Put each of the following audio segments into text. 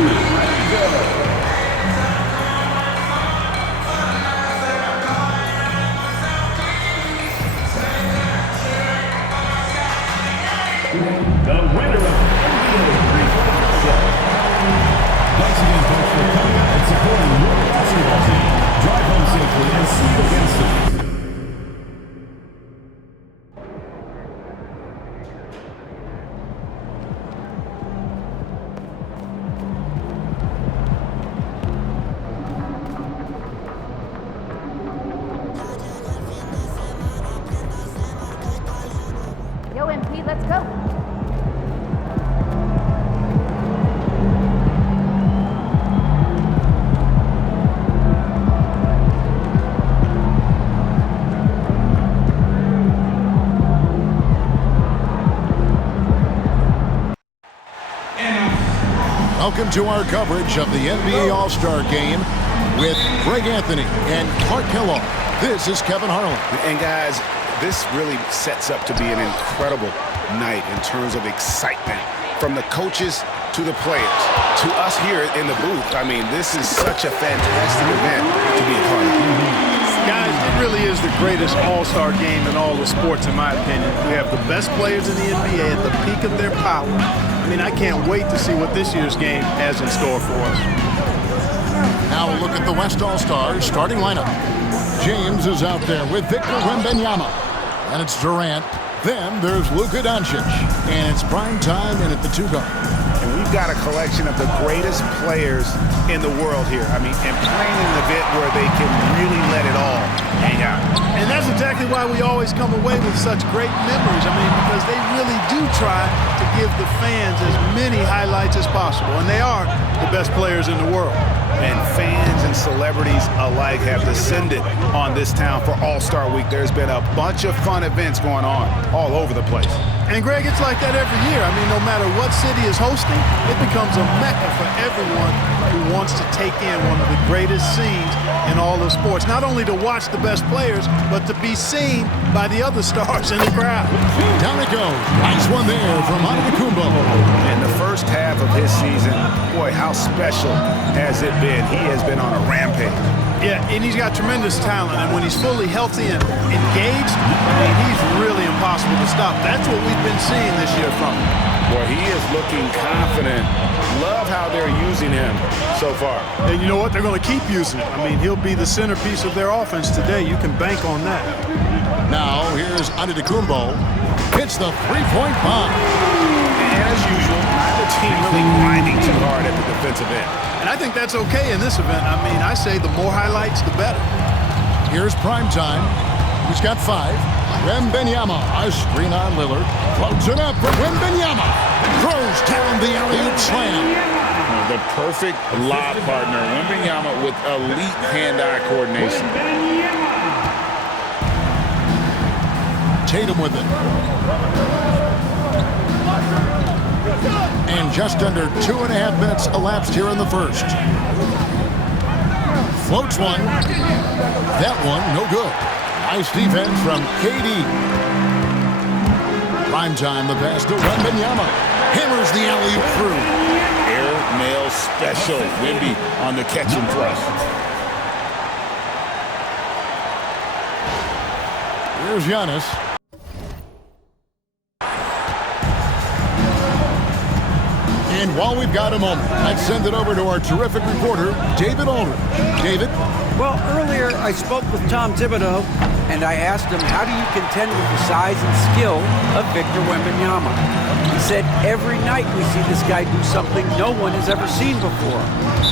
The winner of thanks again, folks, for coming out and supporting your basketball team. Drive home safely and see you again soon. Yo, MP, let's go. Welcome to our coverage of the NBA All-Star Game with Greg Anthony and Clark Kellogg. This is Kevin Harlan. And guys, this really sets up to be an incredible night in terms of excitement. From the coaches to the players, to us here in the booth. I mean, this is such a fantastic event to be a part of. Guys, it really is the greatest all-star game in all the sports, in my opinion. We have the best players in the NBA at the peak of their power. I mean, I can't wait to see what this year's game has in store for us. Now a look at the West All-Stars starting lineup. James is out there with Victor Wembanyama. And it's Durant. Then there's Luka Doncic. And it's prime time in at the 2 guard. And we've got a collection of the greatest players in the world here. I mean, and playing in the bit where they can really let it all hang out. And that's exactly why we always come away with such great memories. I mean, because they really do try to give the fans as many highlights as possible. And they are the best players in the world. And fans and celebrities alike have descended on this town for All-Star Week. There's been a bunch of fun events going on all over the place. And Greg, it's like that every year. I mean, no matter what city is hosting, it becomes a mecca for everyone who wants to take in one of the greatest scenes in all of sports. Not only to watch the best players, but to be seen by the other stars in the crowd. Down it goes. Nice one there from Antetokounmpo. In the first half of his season, boy, how special has it been? He has been on a rampage. Yeah, and he's got tremendous talent, and when he's fully healthy and engaged, I mean, he's really impossible to stop. That's what we've been seeing this year from him. Boy, he is looking confident. Love how they're using him so far. And you know what? They're going to keep using him. I mean, he'll be the centerpiece of their offense today. You can bank on that. Now, here's Antetokounmpo. Hits the three-point bomb. And as usual, the team really grinding too hard at the defensive end. And I think that's okay in this event. I mean, I say the more highlights, the better. Here's primetime. He's got 5. Wembanyama, a screen on Lillard. Floats it up for Wembanyama. Throws down the alley-oop slam. The perfect lob partner. Wembanyama with elite hand-eye coordination. Tatum with it. And just under 2.5 minutes elapsed here in the first. Floats one. That one, no good. Nice defense from KD. Primetime, the pass to Wembanyama. Hammers the alley-oop through. Air mail special. Wemby on the catch and thrust. Here's Giannis. And while we've got a moment, let's send it over to our terrific reporter, David Aldridge. David? Well, earlier I spoke with Tom Thibodeau, and I asked him, how do you contend with the size and skill of Victor Wembanyama? He said, every night we see this guy do something no one has ever seen before.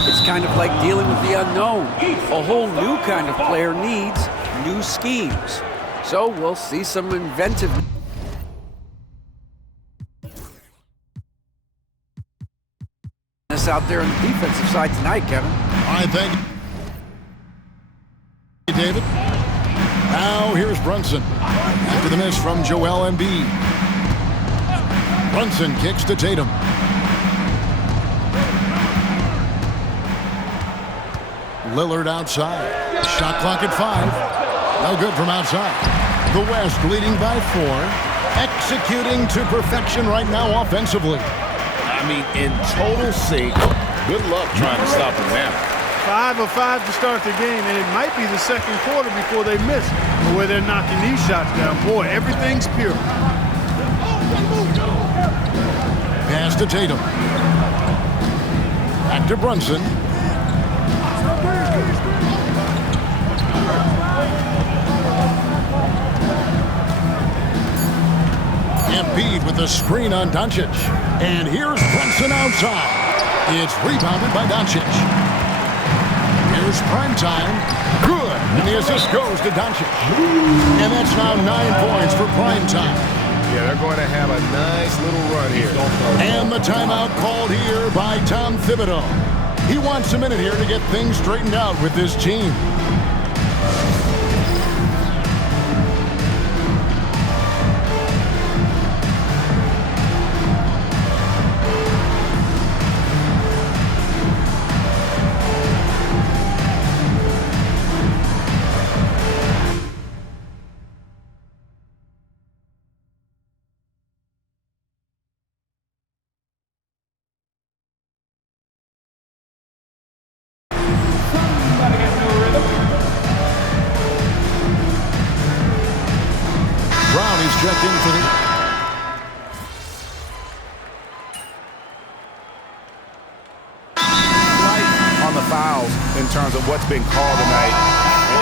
It's kind of like dealing with the unknown. A whole new kind of player needs new schemes. So we'll see some inventive out there on the defensive side tonight, Kevin. All right, thank you, David. Now here's Brunson. After the miss from Joel Embiid. Brunson kicks to Tatum. Lillard outside. Shot clock at 5. No good from outside. The West leading by 4. Executing to perfection right now offensively. I mean, in total sync, Good luck trying to stop them now. 5 of 5 to start the game, and it might be the second quarter before they miss, where they're knocking these shots down. Boy, everything's pure. Pass to Tatum. Back to Brunson. Embiid with the screen on Doncic. And here's Brunson outside. It's rebounded by Doncic. Here's Primetime. Good. And the assist goes to Doncic. And that's now 9 points for Primetime. Yeah, they're going to have a nice little run here. And the timeout called here by Tom Thibodeau. He wants a minute here to get things straightened out with this team. Brown is checked in for the... On the fouls in terms of what's been called tonight.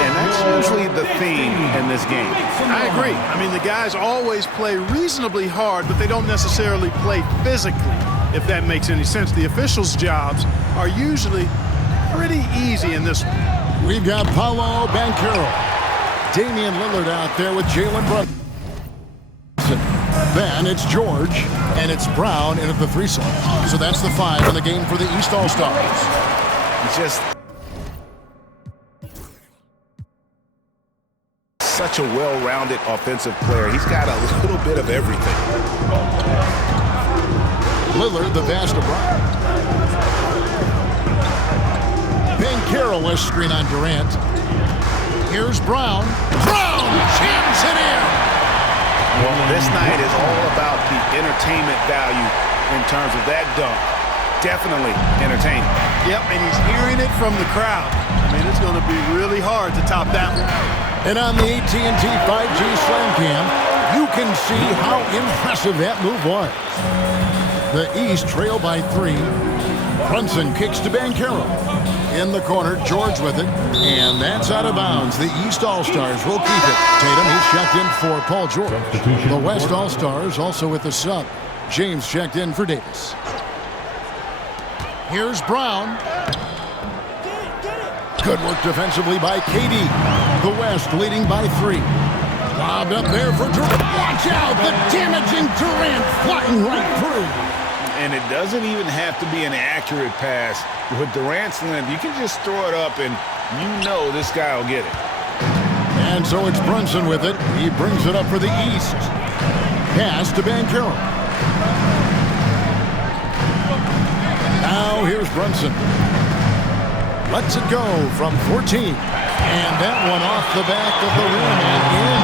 And that's usually the theme in this game. I agree. I mean, the guys always play reasonably hard, but they don't necessarily play physically, if that makes any sense. The officials' jobs are usually pretty easy in this one. We've got Paolo Banchero. Damian Lillard out there with Jalen Brunson. Then it's George, and it's Brown in at the 3 slot. So that's the 5 in the game for the East All-Stars. Just such a well-rounded offensive player. He's got a little bit of everything. Lillard, the pass to Brown. Banchero was screen on Durant. Here's Brown. Brown jams it in. Well, this night is all about the entertainment value in terms of that dunk. Definitely entertaining. Yep, and he's hearing it from the crowd. I mean, it's going to be really hard to top that one. And on the AT&T 5G Slam Cam, you can see how impressive that move was. The East trail by 3. Brunson kicks to Banchero. In the corner, George with it. And that's out of bounds. The East All-Stars will keep it. Tatum, he's checked in for Paul George. The West All-Stars also with the sub. James checked in for Davis. Here's Brown. Good work defensively by KD. The West leading by 3. Lobbed up there for Durant. Watch out! The damaging Durant flying right through. And it doesn't even have to be an accurate pass. With Durant's length, you can just throw it up and you know this guy will get it. And so it's Brunson with it. He brings it up for the East. Pass to Banchero. Now here's Brunson. Lets it go from 14. And that one off the back of the rim and in.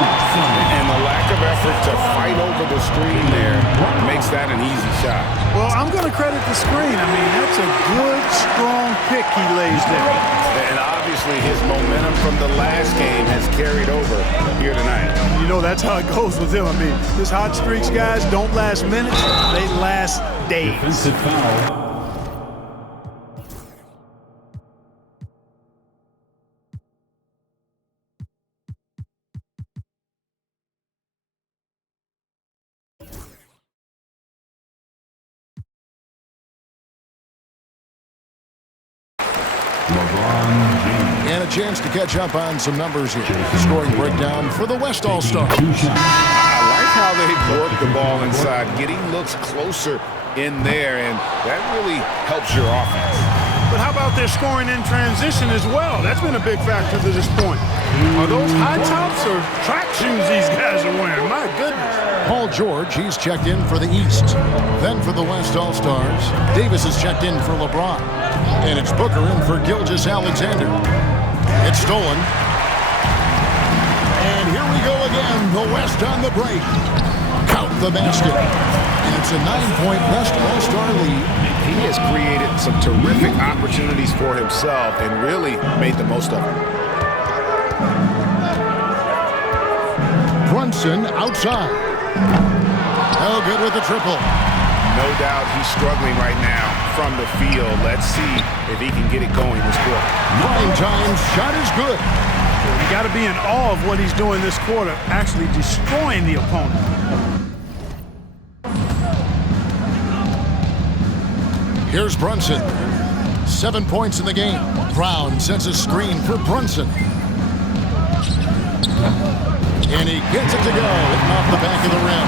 And the lack of effort to fight over the screen there makes that an easy shot. Well, I'm going to credit the screen. I mean, that's a good, strong pick he lays there. And obviously his momentum from the last game has carried over here tonight. You know, that's how it goes with him. I mean, his hot streaks, guys, don't last minutes. They last days. Defensive foul. And a chance to catch up on some numbers here. Scoring breakdown for the West All-Stars. I like how they work the ball inside, getting looks closer in there, and that really helps your offense. But how about their scoring in transition as well? That's been a big factor to this point. Are those high tops or track shoes these guys are wearing? My goodness. Paul George, he's checked in for the East. Then for the West All-Stars, Davis is checked in for LeBron. And it's Booker in for Gilgeous-Alexander. It's stolen. And here we go again. The West on the break. Count the basket. And it's a 9-point West All-Star lead. He has created some terrific opportunities for himself and really made the most of them. Brunson outside. No good with the triple. No doubt he's struggling right now from the field. Let's see if he can get it going this quarter. Prime time shot is good. You got to be in awe of what he's doing this quarter, actually destroying the opponent. Here's Brunson. 7 points in the game. Brown sends a screen for Brunson. And he gets it to go, hitting off the back of the rim.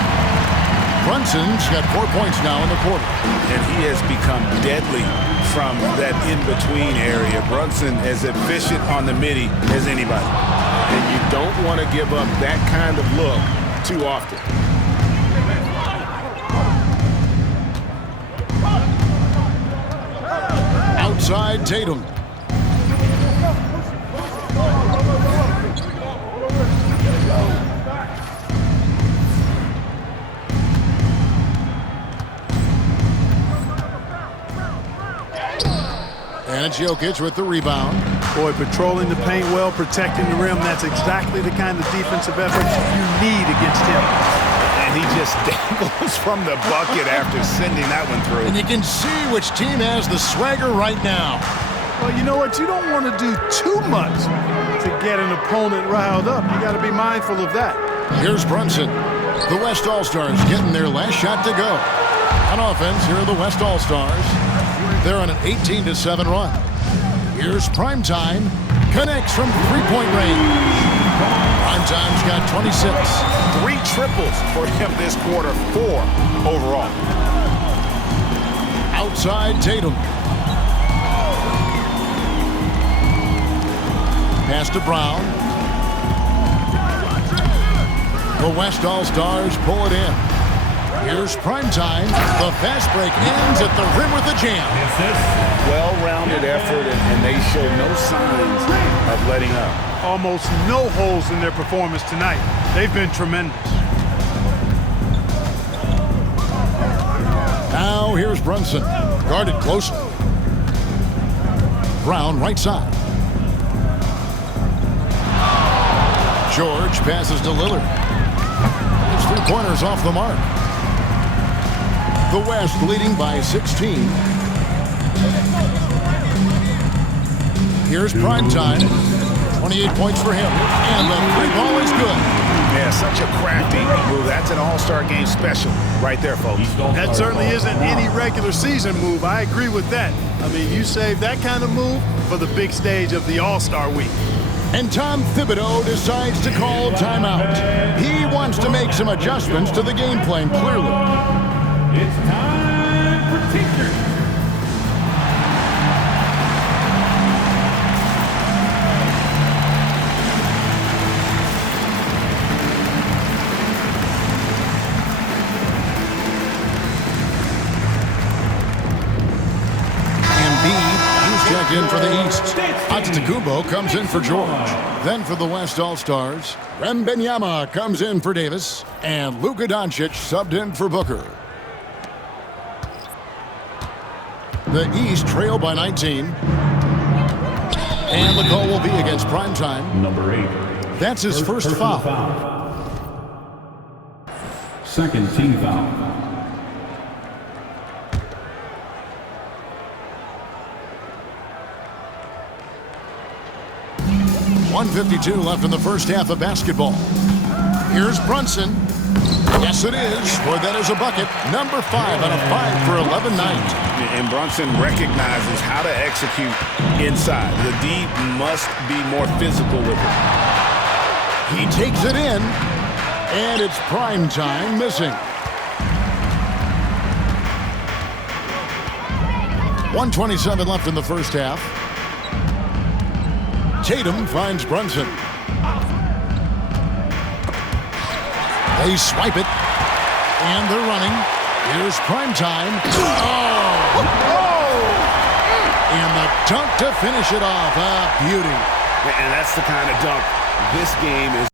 Brunson's got 4 points now in the quarter. And he has become deadly from that in-between area. Brunson as efficient on the midi as anybody. And you don't want to give up that kind of look too often. Outside Tatum. And it's Jokic with the rebound. Boy, patrolling the paint well, protecting the rim. That's exactly the kind of defensive effort you need against him. And he just dangles from the bucket after sending that one through. And you can see which team has the swagger right now. Well, you know what? You don't want to do too much to get an opponent riled up. You got to be mindful of that. Here's Brunson. The West All-Stars getting their last shot to go. On offense, here are the West All-Stars. They're on an 18-7 run. Here's Primetime. Connects from three-point range. Primetime's got 26. 3 triples for him this quarter, 4 overall. Outside Tatum. Pass to Brown. The West All-Stars pull it in. Here's Primetime. The fast break ends at the rim with a jam. Well-rounded effort, and they show no signs of letting up. Almost no holes in their performance tonight. They've been tremendous. Now here's Brunson. Guarded closely. Brown right side. George passes to Lillard. His 3-pointers off the mark. The West leading by 16. Here's Primetime. 28 points for him. And the 3-ball is good. Yeah, such a crafty move. That's an all-star game special right there, folks. That certainly isn't any regular season move. I agree with that. I mean, you save that kind of move for the big stage of the All-Star Week. And Tom Thibodeau decides to call timeout. He wants to make some adjustments to the game plan, clearly. It's time for teachers. Check in for the East. Antetokounmpo comes in for George. Then for the West All-Stars, Wembanyama comes in for Davis. And Luka Doncic subbed in for Booker. The East trail by 19. And the call will be against Primetime. Number 8. That's his first foul. Second team foul. .152 left in the first half of basketball. Here's Brunson. Yes, it is. Boy, that is a bucket. Number 5 on a 5 for 11 night. And Brunson recognizes how to execute inside. The D must be more physical with it. He takes it in, and it's Primetime missing. 1:27 left in the first half. Tatum finds Brunson. They swipe it, and they're running. Here's Primetime. Oh! And the dunk to finish it off. A beauty. And that's the kind of dunk this game is